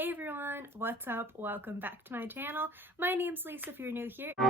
Hey everyone, what's up? Welcome back to my channel. My name's Lisa if you're new here. And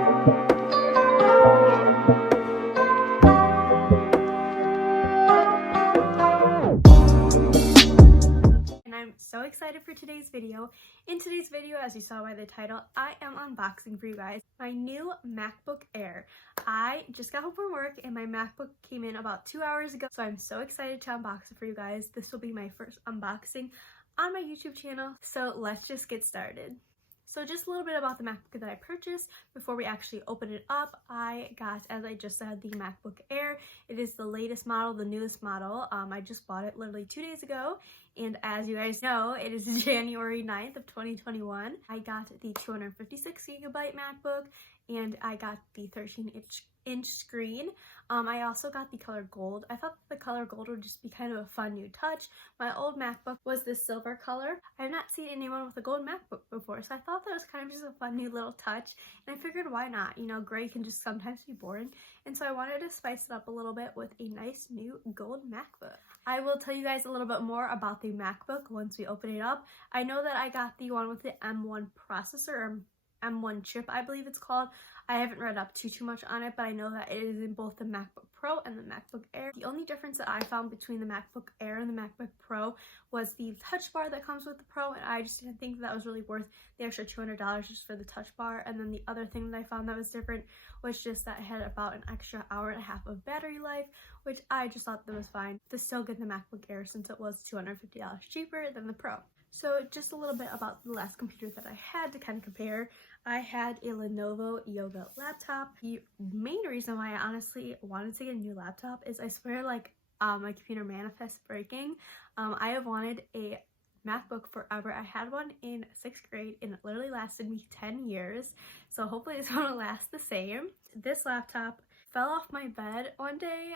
I'm so excited for today's video. In today's video, as you saw by the title, I am unboxing for you guys my new MacBook Air. I just got home from work and my MacBook came in about 2 hours ago, so I'm so excited to unbox it for you guys. This will be my first unboxing on my YouTube channel, so let's just get started. So just a little bit about the MacBook that I purchased before we actually open it up. I got, as I just said, the MacBook Air. It is the latest model, the newest model. I just bought it literally 2 days ago, and as you guys know, it is January 9th of 2021. I got the 256 gigabyte MacBook, and I got the 13-inch screen. I also got the color gold. I thought the color gold would just be kind of a fun new touch. My old MacBook was this silver color. I've not seen anyone with a gold MacBook before, so I thought that was kind of just a fun new little touch, and I figured why not? You know, gray can just sometimes be boring, and so I wanted to spice it up a little bit with a nice new gold MacBook. I will tell you guys a little bit more about the MacBook once we open it up. I know that I got the one with the M1 processor, or M1 chip, I believe it's called. I haven't read up too much on it, but I know that it is in both the MacBook Pro and the MacBook Air. The only difference that I found between the MacBook Air and the MacBook Pro was the touch bar that comes with the Pro, and I just didn't think that was really worth the extra $200 just for the touch bar. And then the other thing that I found that was different was just that it had about an extra hour and a half of battery life, which I just thought that was fine to still get the MacBook Air since it was $250 cheaper than the Pro. So just a little bit about the last computer that I had to kind of compare. I had a Lenovo Yoga laptop. The main reason why I honestly wanted to get a new laptop is I swear like my computer manifests breaking. I have wanted a MacBook forever. I had one in 6th grade and it literally lasted me 10 years. So hopefully this one will last the same. This laptop fell off my bed one day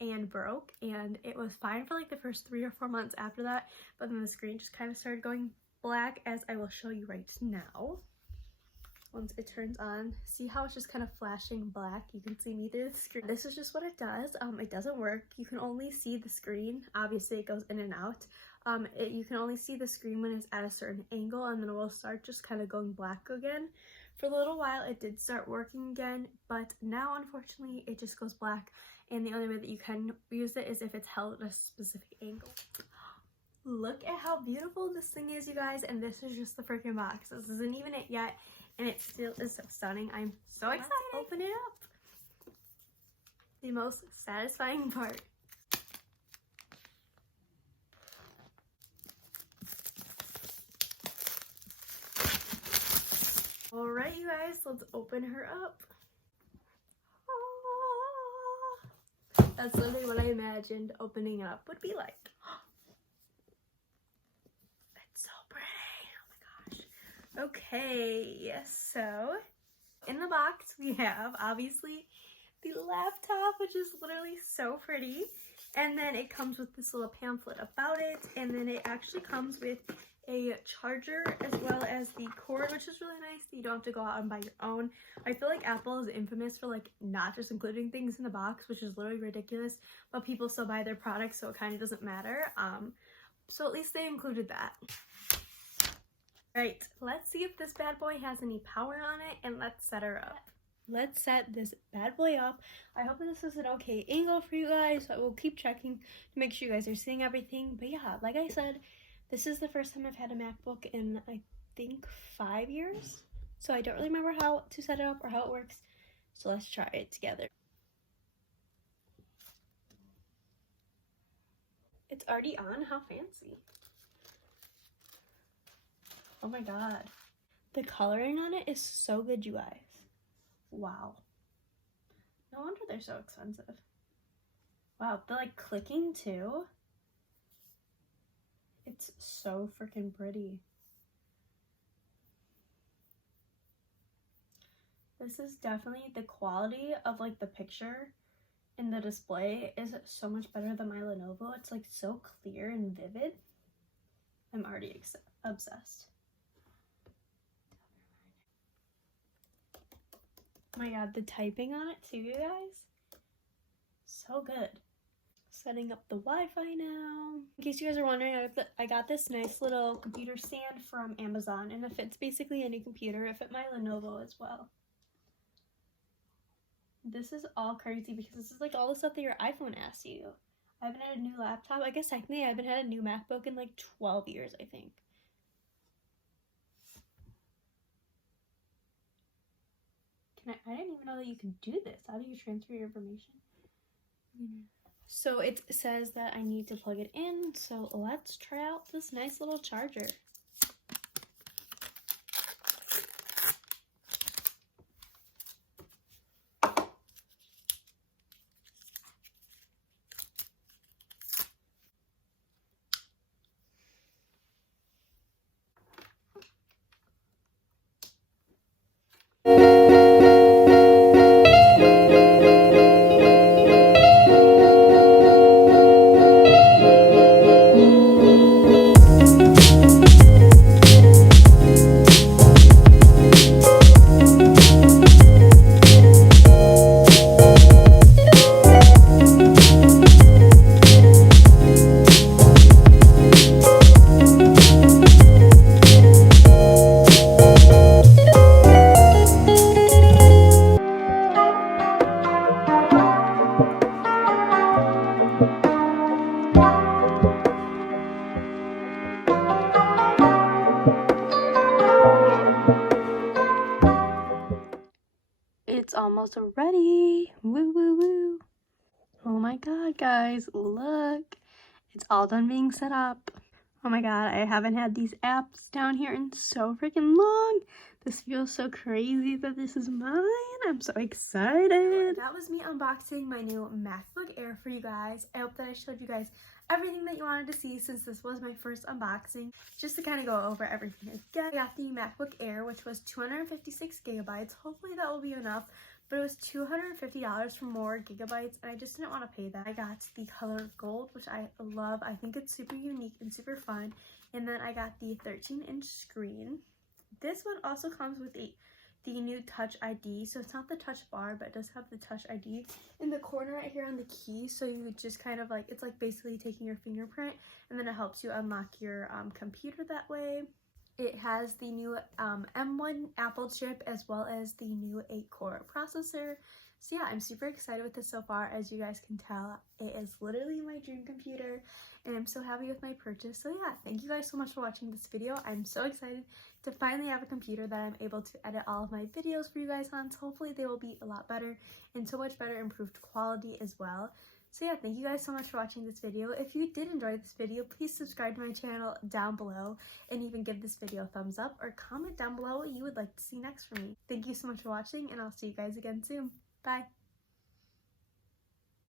and broke, and it was fine for like the first 3 or 4 months after that, but then the screen just kind of started going black, as I will show you right now. Once it turns on, see how it's just kind of flashing black? You can see me through the screen. This is just what it does. It doesn't work. You can only see the screen. Obviously it goes in and out. You can only see the screen when it's at a certain angle, and then it will start just kind of going black again. For a little while it did start working again, but now unfortunately it just goes black, and the only way that you can use it is if it's held at a specific angle. Look at how beautiful this thing is, you guys, and this is just the freaking box. This isn't even it yet, and it still is so stunning. I'm so excited to open it up. The most satisfying part. Alright, you guys, let's open her up. Ah, that's literally what I imagined opening it up would be like. It's so pretty. Oh my gosh. Okay, so in the box we have obviously the laptop, which is literally so pretty. And then it comes with this little pamphlet about it, and then it actually comes with a charger as well as the cord, which is really nice that you don't have to go out and buy your own. I feel like Apple is infamous for like not just including things in the box, which is literally ridiculous, but people still buy their products, so it kind of doesn't matter. So at least they included that. Right, let's see if this bad boy has any power on it, and let's set her up. Let's set this bad boy up. I hope that this is an okay angle for you guys, so I will keep checking to make sure you guys are seeing everything. But yeah, like I said, this is the first time I've had a MacBook in, I think, 5 years. So I don't really remember how to set it up or how it works. So let's try it together. It's already on? How fancy. Oh my god. The coloring on it is so good, you guys. Wow. No wonder they're so expensive. Wow, they're like clicking too. It's so freaking pretty. This is definitely the quality of like the picture in the display is so much better than my Lenovo. It's like so clear and vivid. I'm already obsessed. Oh my god, the typing on it too, you guys. So good. Setting up the Wi-Fi now. In case you guys are wondering, I got this nice little computer stand from Amazon, and it fits basically any computer. It fit my Lenovo as well. This is all crazy because this is like all the stuff that your iPhone asks you. I haven't had a new laptop. I guess technically I haven't had a new MacBook in like 12 years, I think. I didn't even know that you could do this. How do you transfer your information? So it says that I need to plug it in. So let's try out this nice little charger. It's almost ready. Woo, woo, woo. Oh my god, guys, look. It's all done being set up. Oh my god, I haven't had these apps down here in so freaking long. This feels so crazy that this is mine. I'm so excited. That was me unboxing my new MacBook Air for you guys. I hope that I showed you guys everything that you wanted to see since this was my first unboxing. Just to kind of go over everything again. I got the MacBook Air, which was 256 gigabytes. Hopefully that will be enough. But it was $250 for more gigabytes, and I just didn't want to pay that. I got the color gold, which I love. I think it's super unique and super fun. And then I got the 13-inch screen. This one also comes with the new Touch ID. So it's not the touch bar, but it does have the Touch ID in the corner right here on the key. So you just kind of like, it's like basically taking your fingerprint, and then it helps you unlock your computer that way. It has the new M1 Apple chip as well as the new 8-core processor. So yeah, I'm super excited with this so far. As you guys can tell, it is literally my dream computer, and I'm so happy with my purchase. So yeah, thank you guys so much for watching this video. I'm so excited to finally have a computer that I'm able to edit all of my videos for you guys on. So hopefully they will be a lot better and so much better improved quality as well. So yeah, thank you guys so much for watching this video. If you did enjoy this video, please subscribe to my channel down below, and even give this video a thumbs up or comment down below what you would like to see next from me. Thank you so much for watching, and I'll see you guys again soon. Bye!